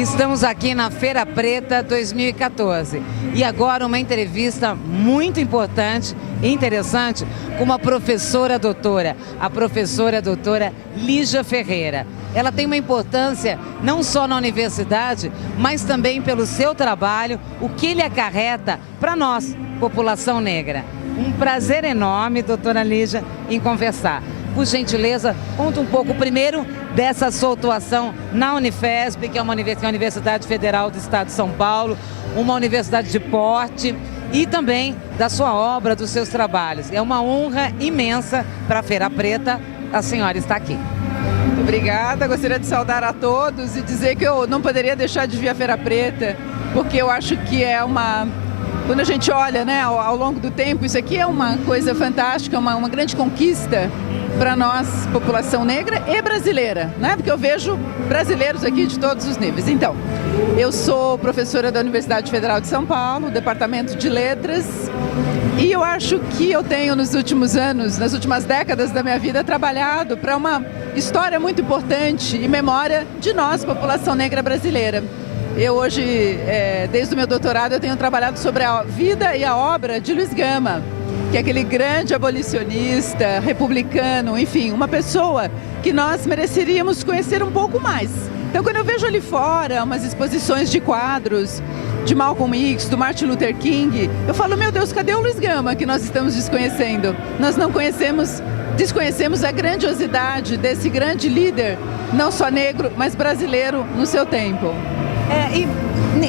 Estamos aqui na Feira Preta 2014 e agora uma entrevista muito importante e interessante com uma professora doutora, a professora doutora Lígia Ferreira. Ela tem uma importância não só na universidade, mas também pelo seu trabalho, o que ele acarreta para nós, população negra. Um prazer enorme, doutora Lígia, em conversar. Por gentileza, conta um pouco primeiro dessa sua atuação na Unifesp, que é uma Universidade Federal do Estado de São Paulo, uma universidade de porte, e também da sua obra, dos seus trabalhos. É uma honra imensa para a Feira Preta a senhora estar aqui. Muito obrigada, gostaria de saudar a todos e dizer que eu não poderia deixar de vir à Feira Preta, porque eu acho que é uma... Quando a gente olha, né, ao longo do tempo, isso aqui é uma coisa fantástica, uma grande conquista para nós, população negra e brasileira, né? Porque eu vejo brasileiros aqui de todos os níveis. Então, eu sou professora da Universidade Federal de São Paulo, Departamento de Letras, e eu acho que eu tenho nos últimos anos, nas últimas décadas da minha vida, trabalhado para uma história muito importante e memória de nós, população negra brasileira. Eu hoje, desde o meu doutorado, eu tenho trabalhado sobre a vida e a obra de Luiz Gama, que é aquele grande abolicionista, republicano, enfim, uma pessoa que nós mereceríamos conhecer um pouco mais. Então, quando eu vejo ali fora umas exposições de quadros de Malcolm X, do Martin Luther King, eu falo, meu Deus, cadê o Luiz Gama que nós estamos desconhecendo? Nós não desconhecemos a grandiosidade desse grande líder, não só negro, mas brasileiro no seu tempo.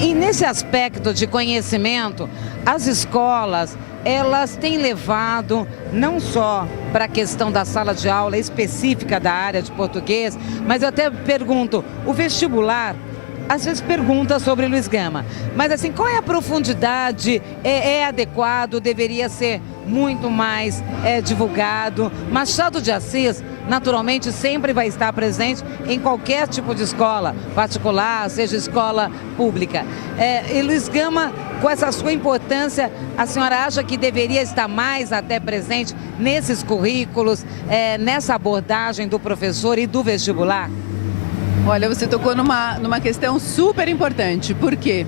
E nesse aspecto de conhecimento, as escolas, elas têm levado não só para a questão da sala de aula específica da área de português, mas eu até pergunto, o vestibular às vezes pergunta sobre Luiz Gama, mas assim, qual é a profundidade? É adequado, deveria ser muito mais divulgado? Machado de Assis, naturalmente, sempre vai estar presente em qualquer tipo de escola, particular, seja escola pública. E Luiz Gama, com essa sua importância, a senhora acha que deveria estar mais até presente nesses currículos, nessa abordagem do professor e do vestibular? Olha, você tocou numa questão super importante. Por quê?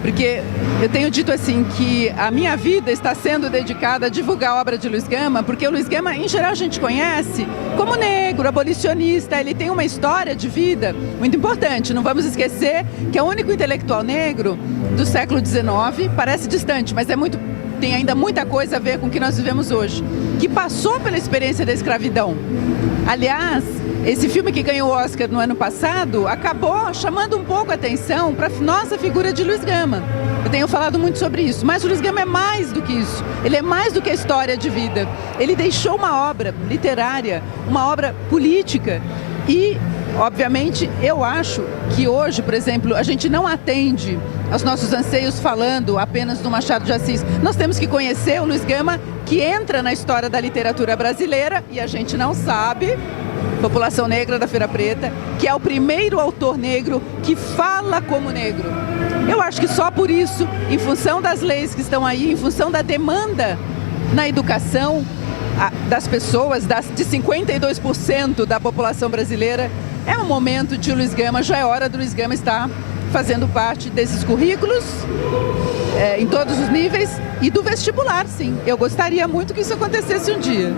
Porque eu tenho dito assim que a minha vida está sendo dedicada a divulgar a obra de Luiz Gama, porque o Luiz Gama, em geral, a gente conhece como negro, abolicionista, ele tem uma história de vida muito importante. Não vamos esquecer que é o único intelectual negro do século XIX, parece distante, mas tem ainda muita coisa a ver com o que nós vivemos hoje, que passou pela experiência da escravidão. Aliás, esse filme que ganhou o Oscar no ano passado acabou chamando um pouco a atenção para a nossa figura de Luiz Gama. Eu tenho falado muito sobre isso, mas o Luiz Gama é mais do que isso. Ele é mais do que a história de vida. Ele deixou uma obra literária, uma obra política e, obviamente, eu acho que hoje, por exemplo, a gente não atende aos nossos anseios falando apenas do Machado de Assis. Nós temos que conhecer o Luiz Gama, que entra na história da literatura brasileira e a gente não sabe, população negra da Feira Preta, que é o primeiro autor negro que fala como negro. Eu acho que só por isso, em função das leis que estão aí, em função da demanda na educação das pessoas, de 52% da população brasileira, é um momento de Luiz Gama, já é hora do Luiz Gama estar fazendo parte desses currículos, em todos os níveis, e do vestibular, sim. Eu gostaria muito que isso acontecesse um dia.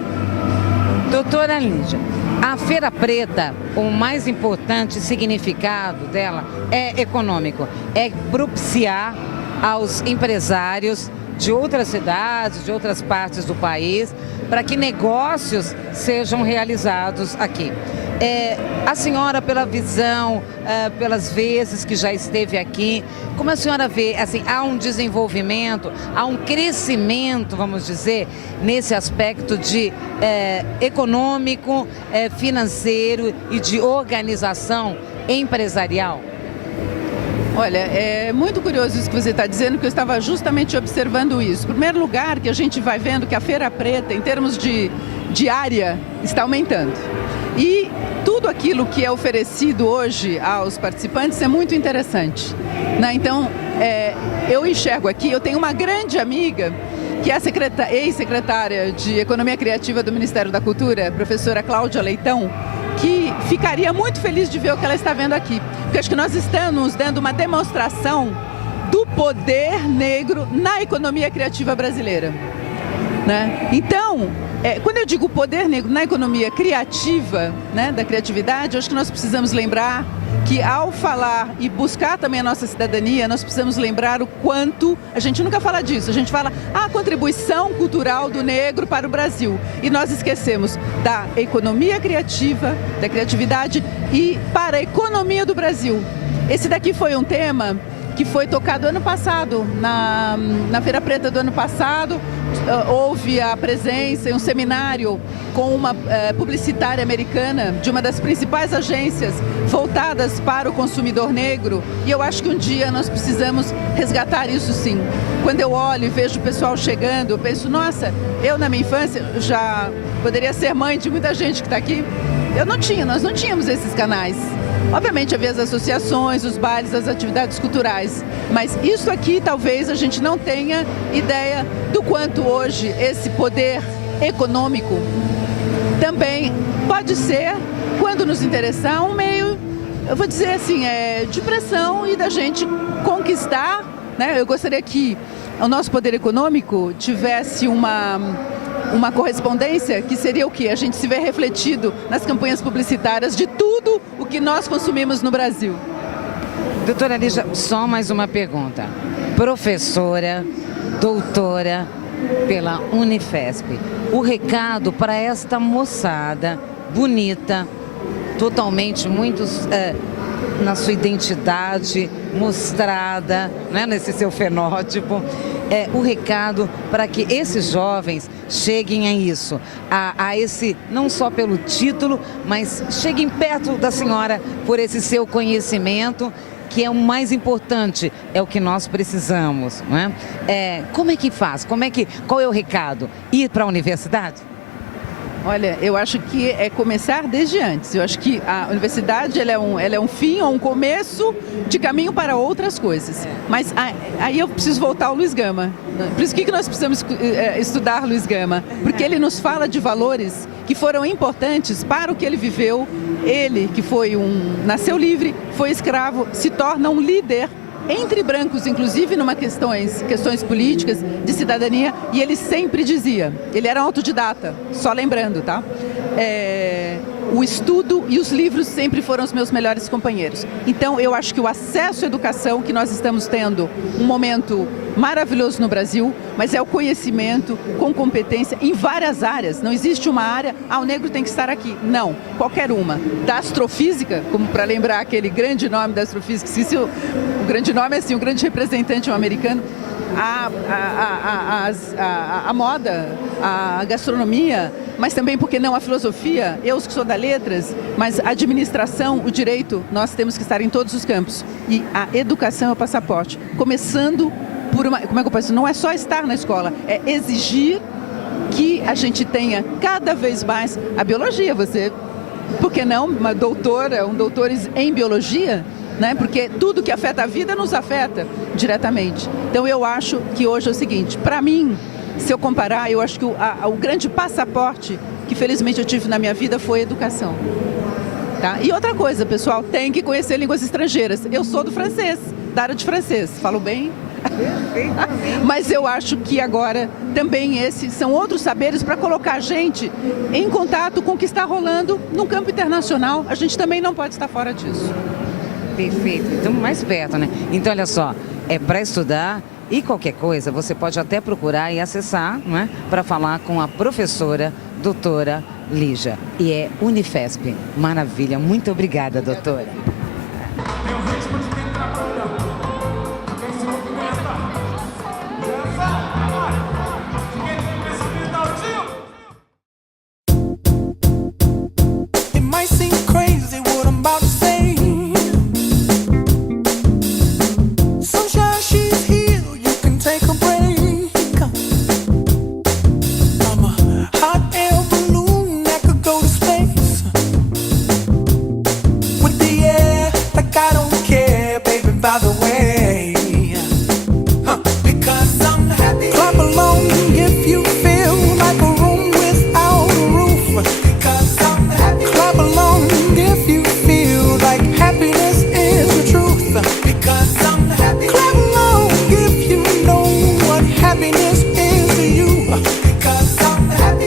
Doutora Lígia, a Feira Preta, o mais importante significado dela é econômico, é propiciar aos empresários de outras cidades, de outras partes do país, para que negócios sejam realizados aqui. A senhora, pela visão, pelas vezes que já esteve aqui, como a senhora vê, assim, há um desenvolvimento, há um crescimento, vamos dizer, nesse aspecto de econômico, financeiro e de organização empresarial? Olha, é muito curioso isso que você está dizendo, que eu estava justamente observando isso. Em primeiro lugar, que a gente vai vendo que a Feira Preta, em termos de área, está aumentando. E tudo aquilo que é oferecido hoje aos participantes é muito interessante, né? Então, eu enxergo aqui, eu tenho uma grande amiga, que é a ex-secretária de Economia Criativa do Ministério da Cultura, a professora Cláudia Leitão, que ficaria muito feliz de ver o que ela está vendo aqui. Porque acho que nós estamos dando uma demonstração do poder negro na economia criativa brasileira, né? Então, quando eu digo poder negro na economia criativa, né, da criatividade, eu acho que nós precisamos lembrar que ao falar e buscar também a nossa cidadania, nós precisamos lembrar o quanto, a gente nunca fala disso, a gente fala a contribuição cultural do negro para o Brasil. E nós esquecemos da economia criativa, da criatividade e para a economia do Brasil. Esse daqui foi um tema que foi tocado ano passado, na Feira Preta do ano passado. Houve a presença em um seminário com uma publicitária americana de uma das principais agências voltadas para o consumidor negro, e eu acho que um dia nós precisamos resgatar isso sim. Quando eu olho e vejo o pessoal chegando, eu penso, nossa, eu na minha infância já poderia ser mãe de muita gente que está aqui. Nós não tínhamos esses canais. Obviamente havia as associações, os bailes, as atividades culturais, mas isso aqui talvez a gente não tenha ideia do quanto hoje esse poder econômico também pode ser, quando nos interessar, um meio, eu vou dizer assim, de pressão e da gente conquistar, né? Eu gostaria que o nosso poder econômico tivesse uma correspondência que seria o quê? A gente se vê refletido nas campanhas publicitárias de tudo o que nós consumimos no Brasil. Doutora Lígia, só mais uma pergunta. Professora, doutora pela Unifesp, o recado para esta moçada bonita, totalmente na sua identidade mostrada, né, nesse seu fenótipo, o recado para que esses jovens cheguem a isso, a esse, não só pelo título, mas cheguem perto da senhora por esse seu conhecimento, que é o mais importante, é o que nós precisamos, né? Como é que faz? Qual é o recado? Ir para a universidade? Olha, eu acho que é começar desde antes. Eu acho que a universidade ela é um fim ou um começo de caminho para outras coisas. Mas aí eu preciso voltar ao Luiz Gama. Por isso que nós precisamos estudar Luiz Gama? Porque ele nos fala de valores que foram importantes para o que ele viveu. Ele, que nasceu livre, foi escravo, se torna um líder entre brancos, inclusive numa questões políticas, de cidadania, e ele sempre dizia, ele era autodidata, só lembrando, tá? O estudo e os livros sempre foram os meus melhores companheiros. Então, eu acho que o acesso à educação que nós estamos tendo, um momento maravilhoso no Brasil, mas é o conhecimento com competência em várias áreas. Não existe uma área, o negro tem que estar aqui. Não, qualquer uma. Da astrofísica, como para lembrar aquele grande nome da astrofísica, o grande nome é assim, o grande representante é um americano, a moda, a gastronomia, mas também, por que não, a filosofia. Eu que sou da letras, mas a administração, o direito, nós temos que estar em todos os campos. E a educação é o passaporte. Começando por como é que eu posso dizer? Não é só estar na escola, é exigir que a gente tenha cada vez mais a biologia. Você, por que não, uma doutora, doutores em biologia, né? Porque tudo que afeta a vida nos afeta diretamente. Então eu acho que hoje é o seguinte, para mim, se eu comparar, eu acho que o grande passaporte que felizmente eu tive na minha vida foi a educação. Tá? E outra coisa, pessoal, tem que conhecer línguas estrangeiras. Eu sou do francês, da área de francês, falo bem? Mas eu acho que agora também esses são outros saberes para colocar a gente em contato com o que está rolando no campo internacional. A gente também não pode estar fora disso. Perfeito, estamos mais perto, né? Então, olha só, é para estudar e qualquer coisa, você pode até procurar e acessar, né, para falar com a professora, doutora Lígia. E é Unifesp. Maravilha, muito obrigada, doutora. With the air Clap along if you know what happiness is to you.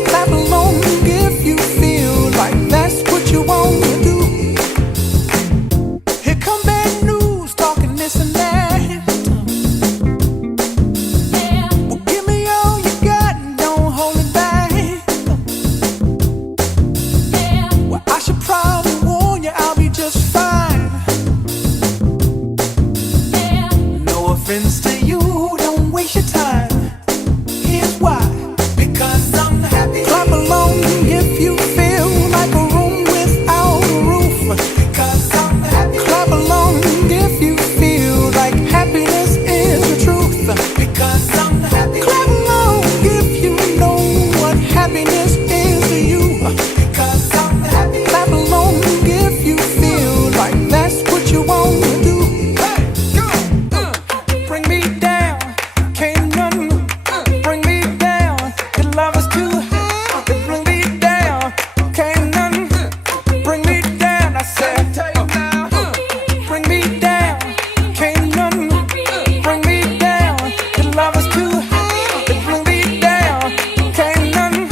Clap along if you feel like that's what you want to do. Here come bad news, talking this and that. Well, give me all you got and don't hold it back. Well, I should probably warn you, I'll be just fine. No offense to you, don't waste your time. Here's why. Because I'm happy. Clap along if you feel like a room without a roof. Because I'm happy. Clap along if you feel like happiness is the truth. Because I'm happy. Clap along if you know what happiness is to you. Because I'm happy. Clap along if you feel like that's what you want to do. Hey, go. Bring me down, can't none bring me down. Your love is too high to bring me down. Can't none bring me down. I said, bring me down, can't none bring me down. Your love is too high to bring me down. Can't none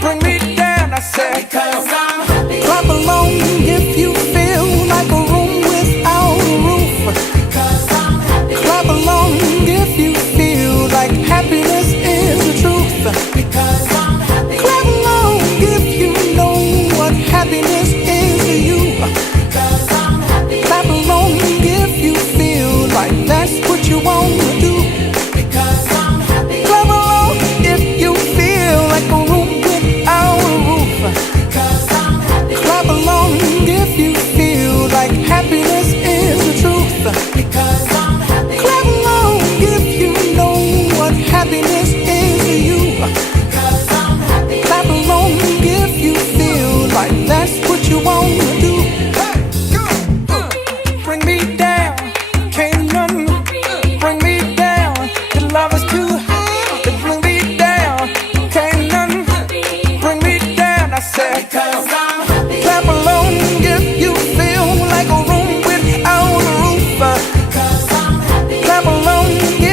bring me down. I said, clap along if you feel like a room without a roof. Clap along if you feel like happiness is the truth. Because I'm happy. Clap along if you know what happiness is to you. Because I'm happy. Clap along if you feel like that's what you want to do. Because I'm happy. Clap along if you feel like a room without a roof. Because I'm happy. Clap along if you feel like happiness is the truth. Because I'm happy. Clap along if you know what happiness is to you. Because I'm happy. Clap along if you feel like that's what you want to do. Hey, go. Bring me down, can't none bring me down. Your love is too high to bring me down. Can't none bring me down. I said, because I'm happy. Clap along if you feel like a room without a roof. Because I'm happy. Clap along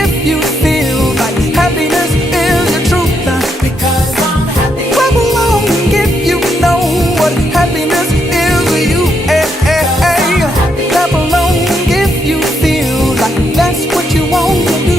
if you feel like happiness is the truth. Because I'm happy. Clap along if you know what happiness is to you. Hey, hey, hey. Clap along if you feel like that's what you want to do.